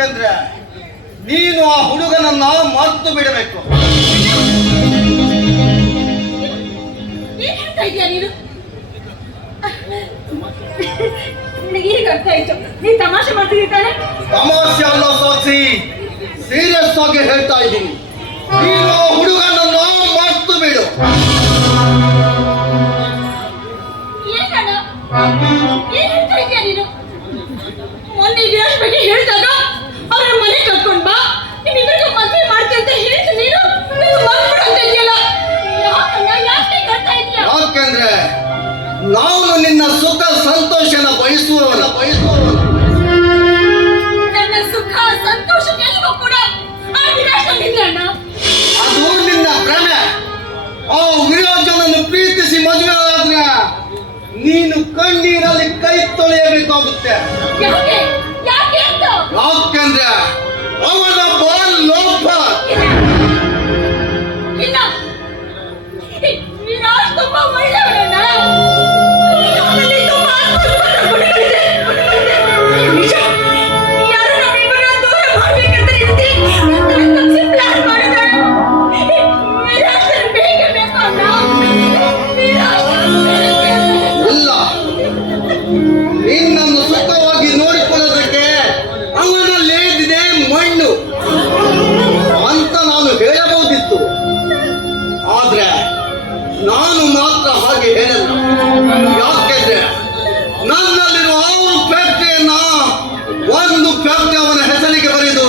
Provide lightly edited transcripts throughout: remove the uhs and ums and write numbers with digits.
ಯಾಕೆಂದ್ರೆ ನೀನು ಆ ಹುಡುಗನನ್ನ ಮರ್ತು ಬಿಡಬೇಕು. ಏನ್ ಹೇಳ್ತಾ ಇದೀಯ ನೀನು? ನನಗೆ ಈಗ ಅರ್ಥ ಆಯ್ತು. ನೀನ್ ತಮಾಷೆ ಮಾಡ್ತಿದ್ದೀಯ ತಾನೆ? ತಮಾಷೆ ಅಲ್ಲ ಸಾಕ್ಷಿ, ಸೀರಿಯಸ್ ಆಗಿ ಹೇಳ್ತಾ ಇದ್ದೀನಿ. ನೀನು ಆ ಹುಡುಗನನ್ನ ಮರ್ತು ಬಿಡು. ಏನಣ್ಣ ಏನ್ ಹೇಳ್ತಾ ಇದೀಯ ನೀನು? ಮೊನ್ನೆ ವಿರಾಜ್ ಬಗ್ಗೆ ಹೇಳಿದಾಗ ಅವ್ರ ಮನೆ ಕರ್ಕೊಂಡ್ ಬಾ, ನಿಮ್ಮಿಬ್ಬರಿಗೂ ಮದುವೆ ಮಾಡ್ತೀನಿ ಅಂತ ಹೇಳಿದ್ರು. ನೀನು ಮರ್ಬಿಡು ಅಂತ ಇದೆಯಲ್ಲ, ಯಾಕೆ ಹೇಳ್ತಾ ಇದೀಯ? ಯಾಕೆಂದ್ರೆ ನಾನು ನಿನ್ನ ಸುಖ ಸಂತೋಷನ ಬಯಸುವವನ. ನನ್ನ ಸುಖ ಸಂತೋಷಕ್ಕೆಲ್ಲವೂ ಕೂಡ ಆ ವಿರಾಜಲ್ಲಿದೆ ಅಣ್ಣ. ಅದು ನಿನ್ನ ಭ್ರಮೆ. ಆ ವಿರಾಜನನ್ನು ಪ್ರೀತಿಸಿ ಮದುವೆ ಆದ್ರೆ ನೀನು ಕಣ್ಣೀರಲ್ಲಿ ಕೈ ತೊಳೆಯಬೇಕಾಗುತ್ತೆ. ಯಾಕೆ ಯಾಕೆ ಅಂತ? ಯಾಕೆಂದ್ರೆ ಅವನ ಲೋಪ. ಇಲ್ಲ, ವಿರಾಜ್ ತುಂಬಾ ಒಳ್ಳೆಯವನಣ್ಣ. ಅವನಲ್ಲಿ ತುಂಬಾ ಅದ್ಭುತವಾದ ಗುಣಗಳಿದೆ. ನಿಜ, ಯಾರು ನಮ್ಮಿಬ್ಬರನ್ನ ದೂರ ಮಾಡ್ಬೇಕಂತ ನಿಂತಿ ಕನಸಿ ಪ್ಲಾನ್ ಮಾಡಿದಾಳೆ. ವಿರಾಜ್ ಬೇಕೇ ಬೇಕು ಅಣ್ಣ. ವಿರಾಜ್ ಇಲ್ಲ, ನಿನ್ನನ್ನು ಸುಖವಾಗಿ ನೋಡಿಕೊಳ್ಳೋದಕ್ಕೆ ಅವನಲ್ಲೇದಿದೆ ಮಣ್ಣು ಅಂತ ನಾನು ಹೇಳಬಹುದಿತ್ತು. ಆದ್ರೆ ನಾನು ಮಾತ್ರ ಹಾಗೆ ಹೇಳಲ್ಲ. ಯಾಕೆಂದ್ರೆ ನನ್ನಲ್ಲಿರುವ ಅವ್ರ ಫ್ಯಾಕ್ಟರಿಯನ್ನ ಒಂದು ಫ್ಯಾಕ್ಟರಿ ಅವನ ಹೆಸರಿಗೆ ಬರೆದು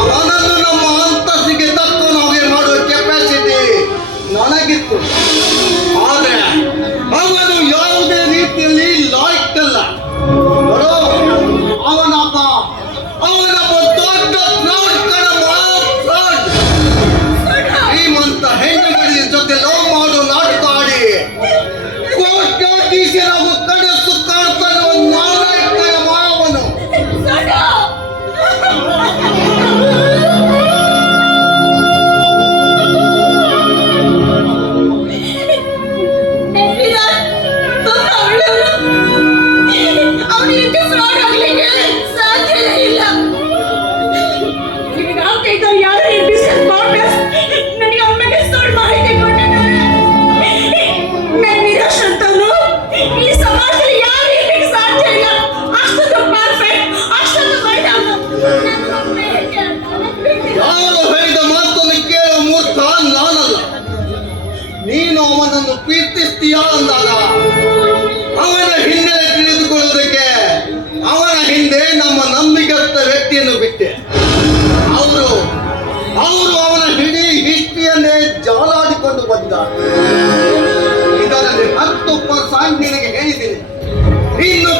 ಅವನನ್ನು ನಮ್ಮ ಅಂತಸ್ತಿಗೆ ತಕ್ಕನಾಗಿ ಮಾಡುವ ಕೆಪಾಸಿಟಿ ನನಗಿತ್ತು. ಆದ್ರೆ ಅವನು ಯಾವುದೇ ರೀತಿಯಲ್ಲಿ ಲಾಯ್ಕಲ್ಲ. ಅವನೊಬ್ಬ ದೊಡ್ಡ ಫ್ರಾಡ್. ಶ್ರೀಮಂತ ಹೆಣ್ಣುಗಳ ಜೊತೆ ಲವ್ ಮಾಡೋ ನಾಟಕ ಆಡಿ ಕೋಟ್ಯಾಧೀಶರಾಗೂ ಕನಸು ಕಾಣ್ತಾನೆ ನಾರಾಯಣ ಮಾವನು. ಯಾರು ಹೇಳಿದ ಮಾತನ್ನು ಕೇಳೋ ಮೂರ್ಖ ನಾನಲ್ಲ. ನೀನು ಅವನನ್ನು ಪ್ರೀತಿಸ್ತೀಯ ಅಂದಾಗ ಅವನ ಹಿನ್ನೆಲೆ ತಿಳಿದುಕೊಳ್ಳುವುದಕ್ಕೆ ಅವನ ಹಿಂದೆ ನಮ್ಮ ನಂಬಿಕೆತ್ತ ವ್ಯಕ್ತಿಯನ್ನು ಬಿಟ್ಟೆ. ಅವರು ಅವನ ಇಡೀ ಹಿಸ್ಟ್ರಿಯನ್ನೇ ಜಾಲಾಡಿಕೊಂಡು ಬಂದ. ಇದರಲ್ಲಿ 10% ನಿನಗೆ ಹೇಳಿದ್ದೀನಿ. ಇನ್ನು